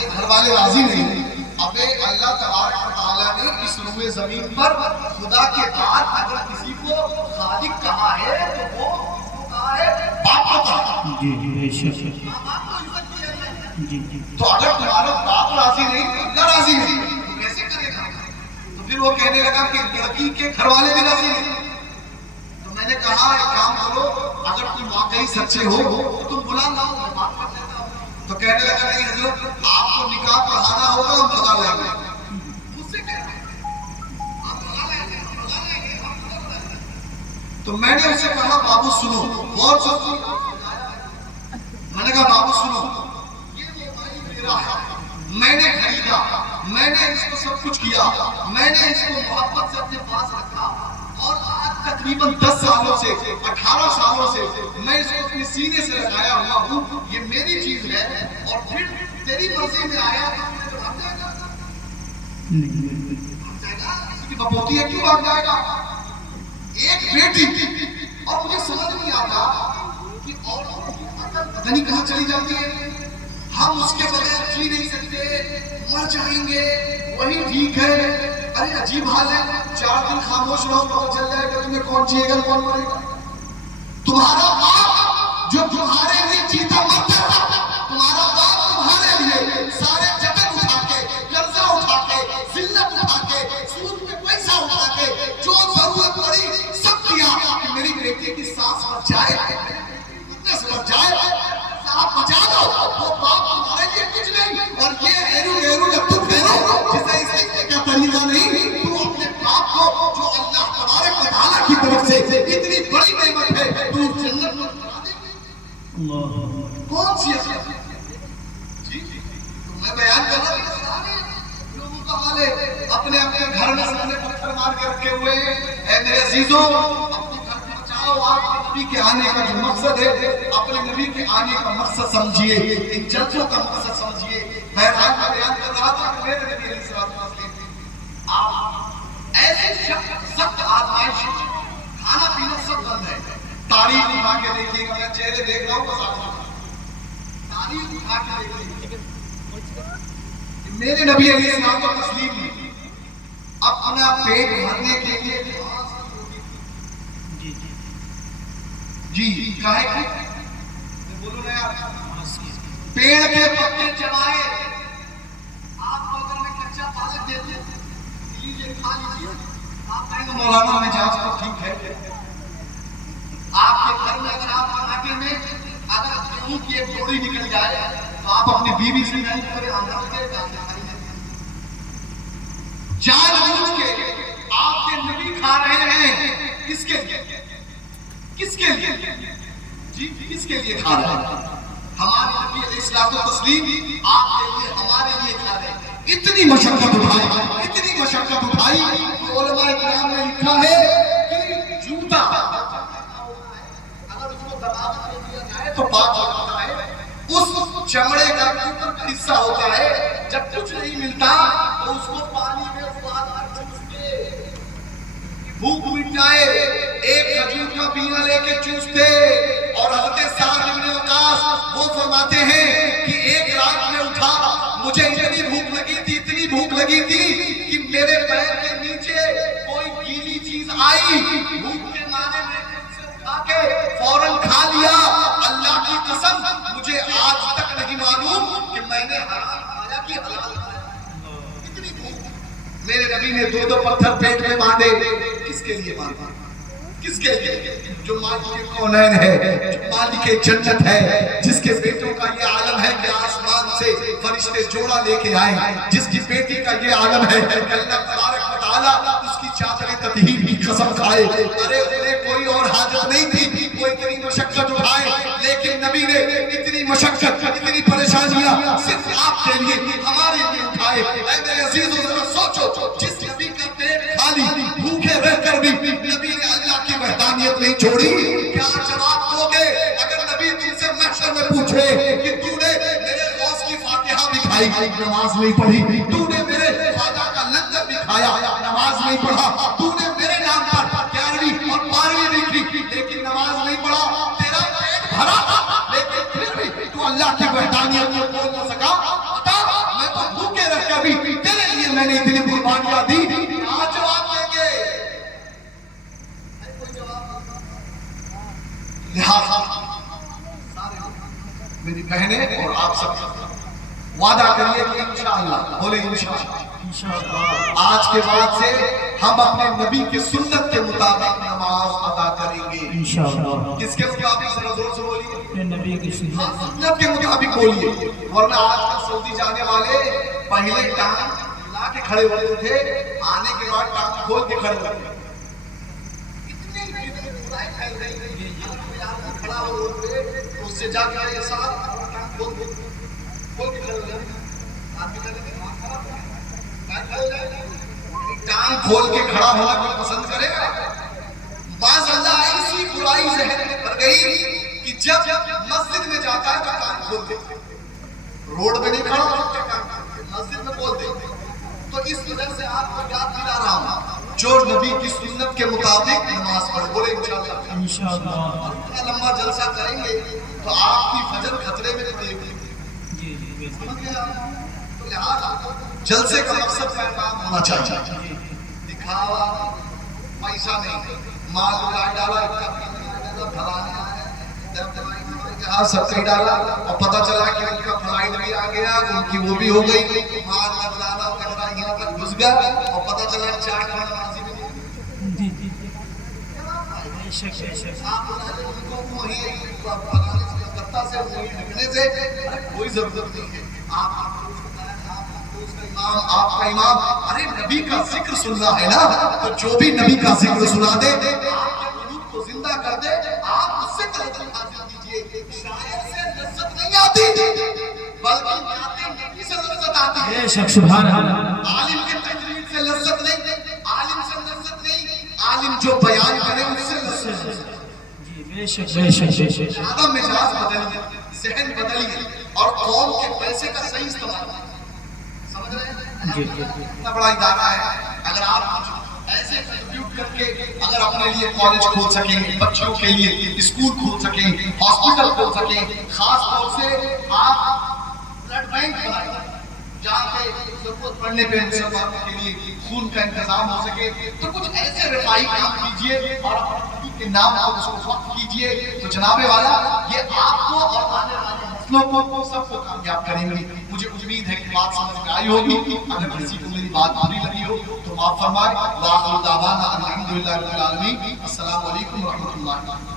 تمہارے گھر والے راضی نہیں. ابے اللہ تبارک و تعالیٰ نے اس روئے زمین پر خدا کے بعد اگر کسی کو خالق کہا ہے تو وہ کس کو کہا ہے؟ باپ کو کہا. جی جی بے شک. باپ کو عزت دیا ہے. جی جی. تو اگر تمہارا باپ راضی نہیں تو اللہ راضی نہیں تو کیسے کرے گا؟ تو پھر وہ کہنے لگا کہ لڑکی کے گھر والے بھی راضی نہیں. تو میں نے کہا ایک کام کرو, اگر تم واقعی سچے ہو تو تم بلا لاؤ, میں بات کر لیتا ہوں. تو کہنے لگا نہیں حضرت آپ کو نکاح پڑھانا ہوگا, ہم بھگا لیں گے. مجھ سے کہہ رہے آپ بھگا لیں گے, ہم بھگا لیں گے, ہم بھگا لیں گے. تو میں نے اسے کہا بابو سنو, غور سے سنو. میں نے کہا بابو سنو, یہ موبائل میرا ہے, میں نے خریدا, میں نے اس کو سب کچھ کیا, میں نے اس کو محبت سے اپنے پاس رکھا, اور آج تقریباً 10 سالوں سے 18 سالوں سے میں اس کو اپنے سینے سے لگایا ہوا ہوں. یہ میری چیز ہے, اور پھر تیری مرضی میں آیا تو مجھے بھاگ جائے گا. بھاگ جائے گا, اس کی بپوتی ہے, کیوں بھاگ جائے گا؟ ایک بیٹی, اور مجھے سمجھ نہیں آتا کہ عورتوں کی عقل پتہ نہیں کہاں چلی جاتی ہے. ہم اس کے بغیر جی نہیں سکتے, مر جائیں گے, وہی ٹھیک ہے. ارے عجیب حال ہے, 4 دن خاموش رہو پتہ چل جائے گا تمہیں کون جیے گا کون مرے گا. تمہارا باپ جو تمہارے لیے جیتا مرتا تھا, تمہارا باپ تمہارے لیے سارے جبر اٹھا کے, قرضہ اٹھا کے, ذلت اٹھا کے, سود میں پیسہ اٹھا کے, جو ضرورت پڑی سب دیا کہ میری بیٹی کی سانس بچ جائے, فٹنس بچ جائے, آپ بچا دو. وہ باپ تمہارے لیے کچھ نہیں, اور یہ ایرو ایرو جب تم پھیرو جسے اس کے کیا طریقہ نہیں, تو اپنے باپ کو جو اللہ تبارک و تعالیٰ کی طرف سے اتنی بڑی نعمت ہے, تو جنت میں بنا دیں گے. کون سی ہے جی؟ تو میں بیان کر رہا ہوں, سارے لوگوں کا حال ہے اپنے اپنے گھر میں سب نے پتھر مار کے رکھے ہوئے ہیں. اے میرے عزیزوں, اپنے گھر کو بچاؤ. آپ کے نبی کے آنے کا جو مقصد ہے, اپنے نبی کے آنے کا مقصد سمجھیے, ان جلسوں کا مقصد سمجھیے. بہرحال میں بیان کر رہا تھا کہ میرے نبی علیہ الصلوۃ والسلام آپ ایسے سخت آزمائش, کھانا پینا سب بند ہے. تاریخ اٹھا کے دیکھیے گا, میں چہرے دیکھ رہا ہوں بس آپ تاریخ اٹھا کے دیکھیے گا, میرے نبی علیہ السلام کو تسلیم نہیں, اپنا پیٹ بھرنے کے لیے جی کہے کہ بولو نا یار, پیڑ کے پتے چبائے, آپ کو اگر میں کچا پالک دیتے لیجیے کھا لیجیے, آپ کہیں گے مولانا مزاج تو ٹھیک ہے. آپ کے گھر میں اگر آپ پراٹھے میں اگر گیہوں کی ایک ڈوری نکل جائے تو آپ اپنی بیوی سے نہیں کرے, آنا لگے گا جان بوجھ کے آپ کے نبی کھا رہے ہیں. کس کے لیے, کس کے لیے جی, کس کے لیے کھا رہے ہیں؟ ہمارے نبی علیہ السلام و تسلیم آپ کے لیے ہمارے لیے کھا رہے ہیں. اتنی مشقت اٹھائی, اتنی مشقت اٹھائی کہ علماء کرام نے لکھا ہے کہ جوتا اگر اس کو دباغ کر دیا جائے تو پاک ہو جاتا ہے. اس چمڑے کا اوپر حصہ ہوتا ہے, جب کچھ نہیں ملتا تو اس کو پانی میں ابال کر چوس کے بھوک مٹ جائے, ایک کھجور کا بینا لے کے چوستے. اور حضرت سعد بن وقاص وہ فرماتے ہیں کہ ایک رات میں اٹھا, مجھے اتنی بھوک لگی تھی, اتنی بھوک لگی تھی کہ میرے پیر کے نیچے کوئی گیلی چیز آئی, بھوک کے مارے میں نے اسے اٹھا کے فوراً کھا لیا. اللہ کی قسم مجھے آج تک نہیں معلوم کہ میں نے حرام کھایا کہ حلال کھایا. اتنی بھوک. میرے نبی نے 2 پتھر پیٹ میں باندھے. کس کے لیے باندھا, کس کے لیے؟ جو مالک کونین ہے, جو مالک جنت ہے, جس کے بیٹوں کا یہ عالم ہے کہ آسمان سے فرشتے جوڑا لے کے آئے, جس کی بیٹی کا یہ عالم ہے کہ اللہ تبارک و تعالیٰ اس کی چادر تطہیر کی قسم کھائے. ارے انہیں کوئی اور حاجت نہیں تھی, وہ اتنی مشقت اٹھائے, لیکن نبی نے اتنی مشقت, اتنی پریشانیاں صرف آپ کے لیے, ہمارے لیے اٹھائے. اے میرے عزیزو ذرا سوچو, جس نبی کا پیٹ خالی بھوکے رہ کر بھی نبی نے اللہ کی وحدانیت نہیں چھوڑی, کیا جواب دو گے اگر نبی تم سے محشر میں پوچھے کہ تو نے میرے غوث کی فاتحہ بھی کھائی, نماز نہیں پڑھی, تو نے میرے خواجہ کا لنگر بھی کھایا, نماز نہیں پڑھا, تو نے میرے نام پر 11ویں اور 12ویں لکھی لیکن نماز نہیں پڑھا, تیرا پیٹ بھرا تھا لیکن پھر بھی تو اللہ کی وحدانیت کو بول نہ سکا, بتا لحاظ میری بہنیں اور آپ سب وعدہ کریے کہ انشاءاللہ، بولے انشاءاللہ، آج کے بعد سے ہم اپنے نبی کی سنت کے مطابق نماز ادا کریں گے انشاءاللہ۔ کس کے مطابق؟ ذرا زور سے بولیے، نبی کی سنت کے مطابق بولیے، ورنہ آج کل سعودی جانے والے پہلے ٹانگ لا کے کھڑے ہوتے تھے، آنے کے بعد ٹانگ کھول کے کھڑے ہوتے تھے۔ اتنی برائی پھیل رہی ہے، اگر کوئی آدمی کھڑا ہوتے تو اس سے جا کے یہ ساتھ ٹانگ کھول کے کھڑے ہوتے ہیں، آدمی کہتے ہیں ٹانگ کھول کے کھڑا ہونا کوئی پسند کرے گا؟ بعض اللہ ایسی برائی ذہن میں بھر گئی کہ جب مسجد میں جاتا ہے تو ٹانگ کھول دیتے، روڈ میں نہیں کھڑا ہوتا، مسجد میں کھول دیتے۔ تو اس وجہ سے آپ کو یاد دلا رہا ہوں، جو نبی کی سنت کے مطابق نماز پڑھے، بولے انشاءاللہ۔ اتنا لمبا جلسہ کریں گے تو آپ کی فجر خطرے میں پڑے گی، سمجھ گئے آپ؟ تو لہٰذا جلسے کا مقصد کا کام ہونا چاہیے، دکھاوا، پیسہ نہیں، مال لگا ڈالا، سب سے ڈالا اور پتہ چلا کہ ان کا فلائٹ بھی آ گیا، ان کی وہ بھی ہو گئی، مال لگانا کرنا یہاں تک گھس گیا اور پتہ چلا چار گھنٹے نمازی بھی کوئی ضرورت نہیں ہے۔ آپ کا امام، ارے نبی کا ذکر سننا ہے نا، تو جو بھی نبی کا ذکر سنا دے، آپ کے قلوب کو زندہ کر دے، آپ اس سے لذت حاصل کیجئے۔ شاعر سے لذت نہیں آتی، بلکہ نبی سے لذت آتی ہے۔ سبحان اللہ۔ عالم کے تجوید سے لذت نہیں، عالم سے لذت نہیں، عالم جو بیان کرے اس سے لذت ہے۔ آدم مزاج بدلیے، ذہن بدلیے اور قوم کے پیسے کا صحیح استعمال کریں۔ سمجھ رہے ہیں؟ اتنا بڑا ادارہ ہے، اگر آپ ایسے کنٹریبیوٹ کر کے اگر اپنے لیے کالج کھول سکیں، بچوں کے لیے اسکول کھول سکیں، ہاسپٹل کھول سکیں، خاص طور سے آپ بلڈ بینک بنائیں جہاں پہ ضرورت پڑنے پہ مسلمانوں کے لیے خون کا انتظام ہو سکے، تو کچھ ایسے رفائی کام کیجئے اور اپنے کے نام کو اس کو وقف کیجئے، تو جناب والا یہ آپ کو اور آنے والے نسلوں کو سب کو کامیاب کریں گے۔ مجھے امید ہے کہ بات سمجھ میں آئی ہوگی، اگر کسی کو میری بات بری لگی ہو تو معاف فرمائے۔ وآخر دعوانا الحمدللہ رب العالمین۔ السلام علیکم ورحمۃ اللہ۔